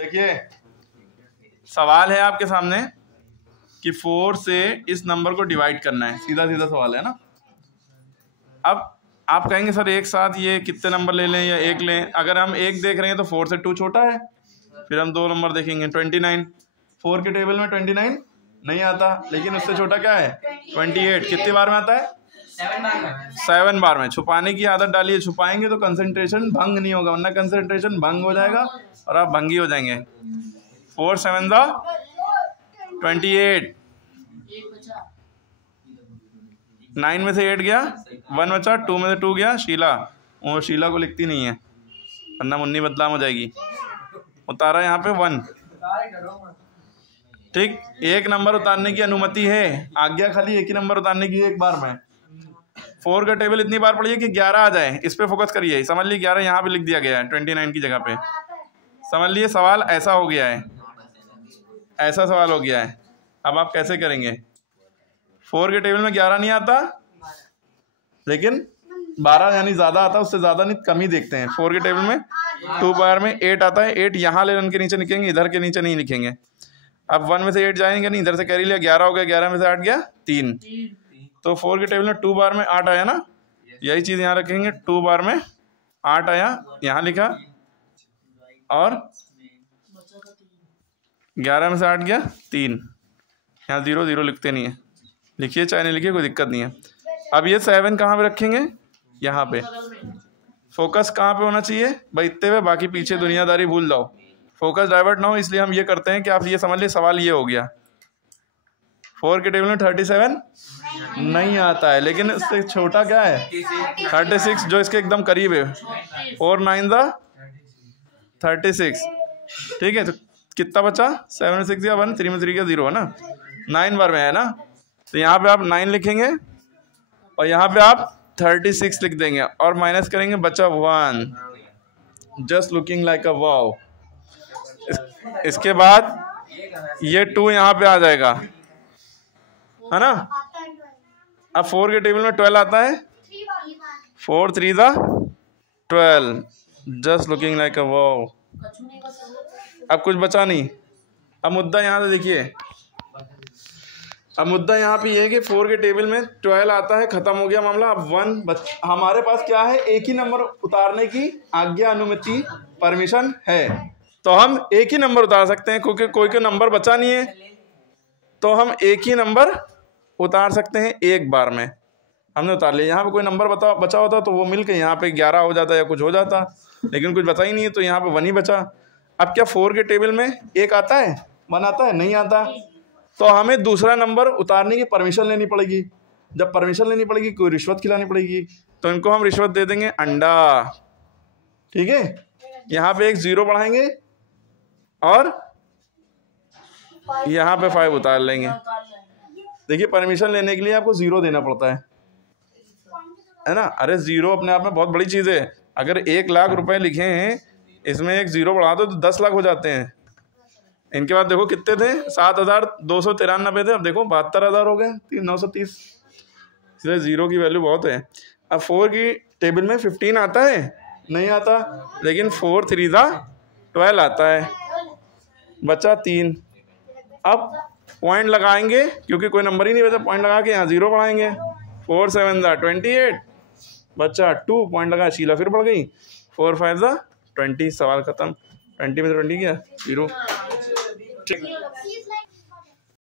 देखिए सवाल है आपके सामने कि 4 से इस नंबर को डिवाइड करना है, सीधा सीधा सवाल है ना। अब आप कहेंगे सर एक साथ ये कितने नंबर ले लें या एक लें। अगर हम एक देख रहे हैं तो 4 से 2 छोटा है, फिर हम 2 नंबर देखेंगे 29। 4 के टेबल में 29 नहीं आता, लेकिन उससे छोटा क्या है 28। कितनी बार में आता है 7 बार में। छुपाने की आदत डालिए, छुपाएंगे तो कंसंट्रेशन भंग नहीं होगा, वरना कंसंट्रेशन भंग हो जाएगा और आप भंगी हो जाएंगे। 4 7 28। 9 में से 8 गया, 1 बचा, 2 में से 2 गया। शीला, वो शीला को लिखती नहीं है वरना मुन्नी बदनाम हो जाएगी। उतारा यहाँ पे 1। ठीक, एक नंबर उतारने की अनुमति है, आज्ञा खाली एक ही नंबर उतारने की एक बार में। 4 का टेबल इतनी बार पढ़िए कि 11 आ जाए, इस पे फोकस करिए। समझ लीजिए 11 यहाँ पे लिख दिया गया है 29 की जगह पे। समझ लिए सवाल ऐसा हो गया है, ऐसा सवाल हो गया है। अब आप कैसे करेंगे। 4 के टेबल में 11 नहीं आता, लेकिन 12 यानी ज़्यादा आता है, उससे ज़्यादा नहीं कम ही देखते हैं। 4 के टेबल में 2 बार में 8 आता है। 8 यहाँ ले के नीचे लिखेंगे, इधर के नीचे नहीं लिखेंगे। अब 1 में से 8 जाएंगे नहीं, इधर से कैरी लिया, 11 हो गया। 11 में से 8 गया 3। तो 4 के टेबल में 2 बार में 8 आया ना, यही चीज़ यहाँ रखेंगे। 2 बार में 8 आया, यहाँ लिखा, और 11 में से 8 गया 3। यहाँ 0 0 लिखते नहीं है, लिखिए चाहे नहीं लिखिए कोई दिक्कत नहीं है। अब ये 7 कहाँ पे रखेंगे, यहाँ पे। फोकस कहाँ पे होना चाहिए भाई, इतने पे, बाकी पीछे दुनियादारी भूल जाओ, फोकस डाइवर्ट ना हो। इसलिए हम ये करते हैं कि आप ये समझ लिए सवाल ये हो गया। 4 के टेबल में 37 नहीं आता है, लेकिन इससे छोटा क्या है 36, जो इसके एकदम करीब है। 4 9 36। ठीक है, तो कितना बचा 7 6 या 1, 3 में 3 का 0 है ना, 9 बार में है ना। तो यहाँ पे आप 9 लिखेंगे और यहाँ पे आप 36 लिख देंगे और माइनस करेंगे, बचा 1। जस्ट लुकिंग लाइक अ वाव। इसके बाद ये 2 यहाँ पे आ जाएगा, है ना। अब 4 के टेबल में 12 आता है, 4 3 12। जस्ट लुकिंग लाइक अ वाव। अब कुछ बचा नहीं। अब मुद्दा यहाँ से देखिए, अब मुद्दा यहाँ पे ये है कि 4 के टेबल में 12 आता है, खत्म हो गया मामला। अब 1 हमारे पास क्या है, एक ही नंबर उतारने की आज्ञा, अनुमति, परमिशन है। तो हम एक ही नंबर उतार सकते हैं, क्योंकि कोई नंबर बचा नहीं है, तो हम एक ही नंबर उतार सकते हैं एक बार में। हमने उतार लिया। यहाँ पे कोई नंबर बचा होता तो वो मिल के यहाँ पे 11 हो जाता या कुछ हो जाता, लेकिन कुछ बचा ही नहीं है, तो यहाँ पे 1 ही बचा। अब क्या 4 के टेबल में 1 आता है, 1 आता है, नहीं आता, तो हमें दूसरा नंबर उतारने की परमिशन लेनी पड़ेगी। जब परमिशन लेनी पड़ेगी, कोई रिश्वत खिलानी पड़ेगी, तो इनको हम रिश्वत दे देंगे अंडा। ठीक है, यहाँ पे एक 0 बढ़ाएंगे और यहाँ पे 5 उतार लेंगे। देखिए परमिशन लेने के लिए आपको 0 देना पड़ता है ना। अरे 0 अपने आप में बहुत बड़ी चीज़ है। अगर 1 लाख रुपए लिखे हैं, इसमें एक 0 बढ़ा दो तो 10 लाख हो जाते हैं। इनके बाद देखो कितने थे, 7,293 थे, अब देखो 72,000 हो गए, 930। इसलिए 0 की वैल्यू बहुत है। अब 4 की टेबल में 15 आता है, नहीं आता, लेकिन 4 3 12 आता है, बचा 3। अब पॉइंट लगाएंगे, क्योंकि कोई नंबर ही नहीं बचा, पॉइंट लगा के यहाँ 0 बढ़ाएंगे। 4 7 28, बचा 2, पॉइंट लगा, शीला फिर बढ़ गई। 4 5 20, सवाल खत्म। 20 में से 20 गया 0।